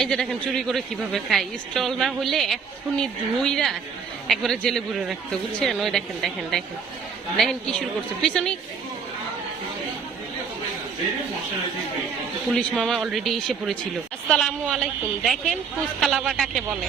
এই যে দেখেন, চুরি করে কীভাবে খাই? স্টল না হলে এক্ষুনি ধুইরা একবারে জেলে পুরে রাখতো, বুঝছেন? ওই দেখেন দেখেন দেখেন। দেখেন কি শুরু করছে। পিছনে পুলিশ মামা অলরেডি এসে পড়েছিল। আসসালামু আলাইকুম। দেখেন ফুসকালাবা কাকে বলে?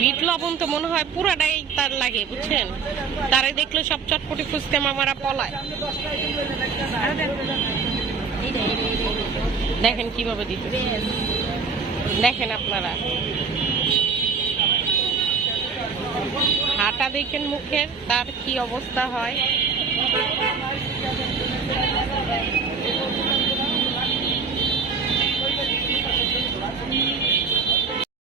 বিট লবণ তো মনে হয় পুরাটাই তার লাগে, বুঝছেন? তারে দেখলে সব চটপটি ফুসকে মামারা পলায়। দেখেন কীভাবে দিতে দেখেন আপনারা। হাঁটা দেখেন মুখের তার কি অবস্থা হয়।